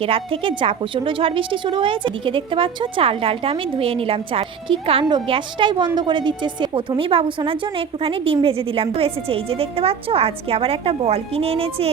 রাত থেকে যা প্রচণ্ড ঝড় বৃষ্টি শুরু হয়েছে, এদিকে দেখতে পাচ্ছ চাল ডালটা আমি ধুয়ে নিলাম। চাল কি কাণ্ড, গ্যাসটাই বন্ধ করে দিচ্ছে। সে প্রথমেই বাবু সোনার জন্য একটুখানি ডিম ভেজে দিলাম। তো এসেছে, এই যে দেখতে পাচ্ছ আজকে আবার একটা বল কিনে এনেছে।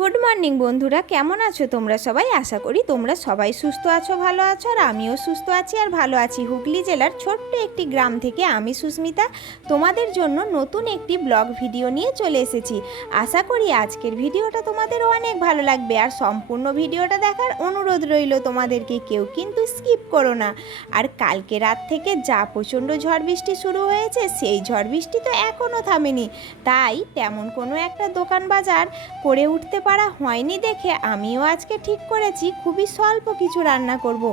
গুড মর্নিং বন্ধুরা, কেমন আছো তোমরা সবাই? আশা করি তোমরা সবাই সুস্থ আছো, ভালো আছো, আর আমিও সুস্থ আছি আর ভালো আছি। হুগলি জেলার ছোট্ট একটি গ্রাম থেকে আমি সুস্মিতা তোমাদের জন্য নতুন একটি ব্লগ ভিডিও নিয়ে চলে এসেছি। আশা করি আজকের ভিডিওটা তোমাদের অনেক ভালো লাগবে, আর সম্পূর্ণ ভিডিওটা দেখার অনুরোধ রইল তোমাদেরকে, কেউ কিন্তু স্কিপ করো না। আর কালকে রাত থেকে যা প্রচণ্ড ঝড় বৃষ্টি শুরু হয়েছে, সেই ঝড় বৃষ্টি তো এখনও থামেনি। তাই তেমন কোনো একটা দোকান বাজার করে উঠতে পারা হয়নি দেখে আমিও আজকে ঠিক করেছি খুবই স্বল্প কিছু রান্না করব।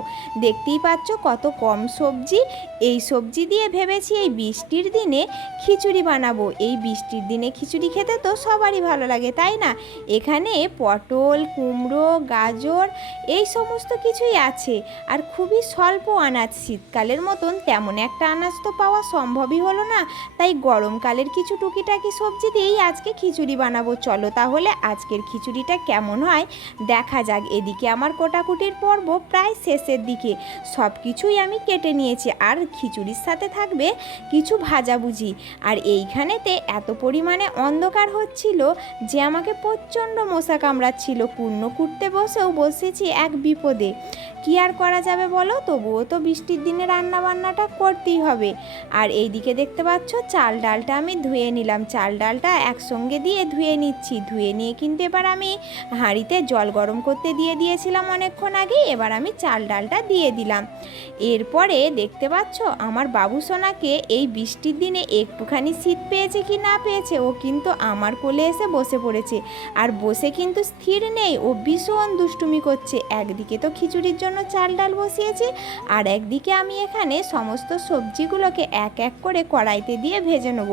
দেখতেই পাচ্ছ কত কম সবজি। এই সবজি দিয়ে ভেবেছি এই বৃষ্টির দিনে খিচুড়ি বানাবো। এই বৃষ্টির দিনে খিচুড়ি খেতে তো সবারই ভালো লাগে, তাই না? এখানে পটল, কুমড়ো, গাজর এই সমস্ত কিছুই আছে, আর খুবই স্বল্প আনাজ। শীতকালের মতন তেমন একটা আনাজ তো পাওয়া সম্ভবই হলো না, তাই গরমকালের কিছু টুকিটাকি সবজি দিয়েই আজকে খিচুড়ি বানাবো। চলো তাহলে আজকের খিচুড়িটা কেমন হয় দেখা যাক। এদিকে আমার কোটাকুটির পর্ব প্রায় শেষের দিকে, সব কিছুই আমি কেটে নিয়েছি, আর খিচুড়ির সাথে থাকবে কিছু ভাজাভুজি। আর এইখানেতে এত পরিমাণে অন্ধকার হচ্ছিল যে আমাকে প্রচণ্ড মশা কামড়াচ্ছিল। পূর্ণ কুটতে বসেছি এক বিপদে। কি আর করা যাবে বলো, তবুও তো বৃষ্টির দিনে রান্না বান্নাটা করতেই হবে। আর এইদিকে দেখতে পাচ্ছ চাল ডালটা আমি ধুয়ে নিলাম। চাল ডালটা একসঙ্গে দিয়ে ধুয়ে নিচ্ছি। ধুয়ে নিয়ে কিন্তু এবার আমি হাঁড়িতে জল গরম করতে দিয়ে দিয়েছিলাম অনেকক্ষণ আগে। এবার আমি চাল ডালটা দিয়ে দিলাম। এরপরে দেখতে পাচ্ছ আমার বাবু সোনাকে এই বৃষ্টির দিনে একটুখানি শীত পেয়েছে কি না পেয়েছে, ও কিন্তু আমার কোলে এসে বসে পড়েছে। আর বসে কিন্তু স্থির নেই, ও ভীষণ দুষ্টুমি করছে। একদিকে তো খিচুড়ির জন্য চাল ডাল বসিয়েছি, আর একদিকে আমি এখানে সমস্ত সবজিগুলোকে এক এক করে কড়াইতে দিয়ে ভেজে নেব।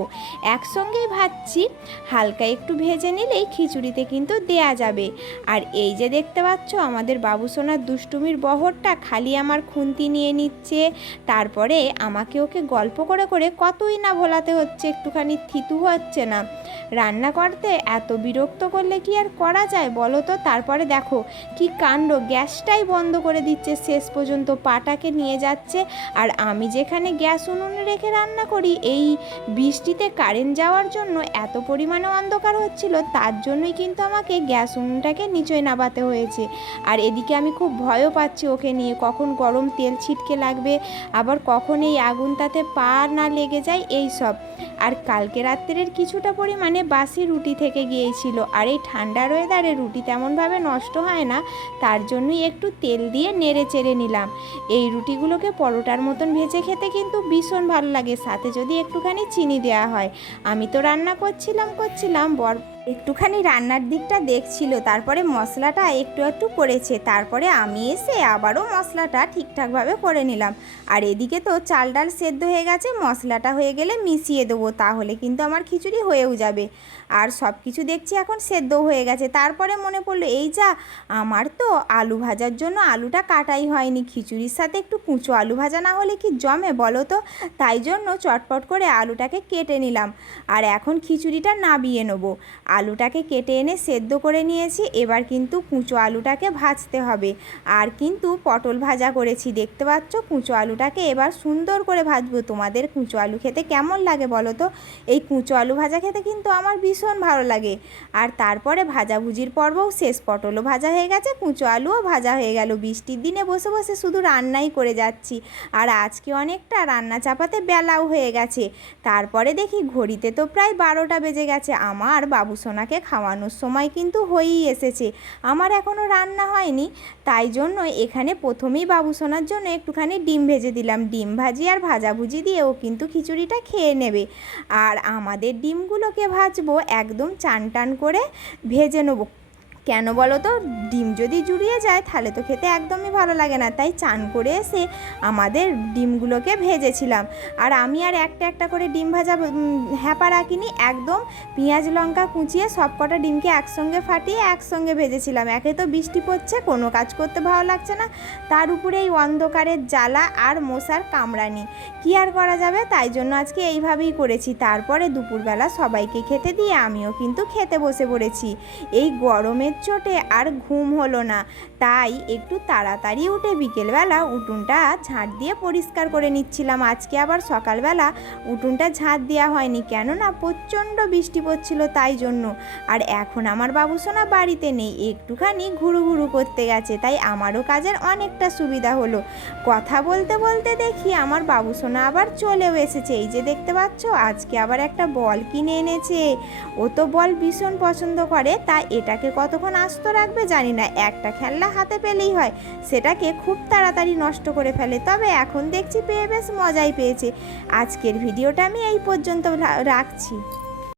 একসঙ্গেই ভাজছি, হালকা একটু ভেজে নিলেই খিচুড়িতে কিন্তু দেয়া যাবে। আর এই যে দেখতে পাচ্ছ আমাদের বাবু সোনার দুষ্টুমির বহরটা, খালি আমার খুন্তি নিয়ে নিচ্ছে, তারপরে আমাকে ওকে গল্প করে করে কতই না ভোলাতে হচ্ছে, একটুখানি থিতু হচ্ছে না। রান্না করতে এত বিরক্ত করলে কি আর করা যায় বলো তো? তারপরে দেখো কি কাণ্ড, গ্যাসটাই বন্ধ করে দিচ্ছে শেষ পর্যন্ত, পাটাকে নিয়ে যাচ্ছে। আর আমি যেখানে গ্যাস উনুনে রেখে রান্না করি, এই বৃষ্টিতে কারেন্ট যাওয়ার জন্য এত পরিমাণে অন্ধকার হচ্ছিল, তার জন্যই কিন্তু আমাকে গ্যাস উনুনটাকে নিচয় নামাতে হয়েছে। আর এদিকে আমি খুব ভয়ও পাচ্ছি ওকে নিয়ে, কখন গরম তেল ছিটকে লাগবে, আবার কখন এই আগুন তাতে পা না লেগে যায়, এই সব। আর কালকে রাত্রের কিছুটা পরিমাণে বাসি রুটি থেকে গিয়েছিল, আর এই ঠান্ডার ওয়েদারে রুটি তেমনভাবে নষ্ট হয় না, তার জন্যই একটু তেল দিয়ে নেড়ে চেড়ে নিলাম। এই রুটিগুলোকে পরোটার মতন ভেজে খেতে কিন্তু ভীষণ ভালো লাগে, সাথে যদি একটুখানি চিনি দেওয়া হয়। আমি তো রান্না করছিলাম বর একটুখানি রান্নার দিকটা দেখছিল, তারপরে মশলাটা একটু একটু করেছে, তারপরে আমি এসে আবারও মশলাটা ঠিকঠাকভাবে করে নিলাম। আর এদিকে তো চাল ডাল সেদ্ধ হয়ে গেছে, মশলাটা হয়ে গেলে মিশিয়ে দেবো, তাহলে কিন্তু আমার খিচুড়ি হয়েও যাবে। আর সব কিছু দেখছি এখন সেদ্ধ হয়ে গেছে। তারপরে মনে পড়লো, এই যা, আমার তো আলু ভাজার জন্য আলুটা কাটাই হয়নি। খিচুড়ির সাথে একটু কুঁচো আলু ভাজা না হলে কি জমে বলো তো? তাই জন্য চটপট করে আলুটাকে কেটে নিলাম, আর এখন খিচুড়িটা নাবিয়ে নেবো। আলুটাকে কেটে এনে সেদ্ধ করে নিয়েছি, এবার কিন্তু কুঁচো আলুটাকে ভাজতে হবে। আর কিন্তু পটল ভাজা করেছি, দেখতে পাচ্ছ কুঁচো আলুটাকে এবার সুন্দর করে ভাজবো। তোমাদের কুঁচো আলু খেতে কেমন লাগে বলো তো? এই কুঁচো আলু ভাজা খেতে কিন্তু আমার ভীষণ ভালো লাগে। আর তারপরে ভাজাভুজির পর্বও শেষ, পটলও ভাজা হয়ে গেছে, কুঁচো আলুও ভাজা হয়ে গেল। বৃষ্টির দিনে বসে বসে শুধু রান্নাই করে যাচ্ছি, আর আজকে অনেকটা রান্না চাপাতে বেলাও হয়ে গেছে। তারপরে দেখি ঘড়িতে তো প্রায় 12টা বেজে গেছে। আমার বাবু সোনাকে খাওয়ানোর সময় কিন্তু হয়েই এসেছে, আমার এখনও রান্না হয়নি। তাই জন্য এখানে প্রথমেই বাবু সোনার জন্য একটুখানি ডিম ভেজে দিলাম। ডিম ভাজি আর ভাজাভুজি দিয়েও কিন্তু খিচুড়িটা খেয়ে নেবে। আর আমাদের ডিমগুলোকে ভাজবো একদম চান টান করে ভেজে নেবো। কেন বলো তো? ডিম যদি জুড়িয়ে যায় তাহলে তো খেতে একদমই ভালো লাগে না, তাই চান করে এসে আমাদের ডিমগুলোকে ভেজেছিলাম। আর আমি আর একটা একটা করে ডিম ভাজা হ্যাপা রাখিনি, একদম পেঁয়াজ লঙ্কা কুচিয়ে সব কটা ডিমকে একসঙ্গে ফাটিয়ে একসঙ্গে ভেজেছিলাম। একে তো বৃষ্টি পড়ছে, কোনো কাজ করতে ভালো লাগছে না, তার উপরে এই অন্ধকারের জ্বালা আর মশার কামড়ানি, কি আর করা যাবে? তাই জন্য আজকে এইভাবেই করেছি। তারপরে দুপুরবেলা সবাইকে খেতে দিয়ে আমিও কিন্তু খেতে বসে পড়েছি। এই গরমের চোটে আর ঘুম হলো না, তাই একটু তাড়াতাড়ি উঠে বিকেলবেলা উঠোনটা ঝাঁট দিয়ে পরিষ্কার করে নিচ্ছিলাম। আজকে আবার সকালবেলা উঠোনটা ঝাঁট দেওয়া হয়নি, কেননা প্রচণ্ড বৃষ্টি পড়ছিল তাই জন্য। আর এখন আমার বাবুসোনা বাড়িতে নেই, একটুখানি ঘুরু ঘুরু করতে গেছে, তাই আমারও কাজের অনেকটা সুবিধা হলো। কথা বলতে বলতে দেখি আমার বাবুসোনা আবার চলেও এসেছে। এই যে দেখতে পাচ্ছ, আজকে আবার একটা বল কিনে এনেছে। ও তো বল ভীষণ পছন্দ করে, তাই এটাকে কতক্ষণ আস্ত রাখবে জানি না, একটা খেলনা হাতে পেলেই হয় সেটাকে খুব তাড়াতাড়ি নষ্ট করে ফেলে। তবে এখন দেখছি পেয়ে বেশ মজাই পেয়েছে। আজকের ভিডিওটা আমি এই পর্যন্ত রাখছি।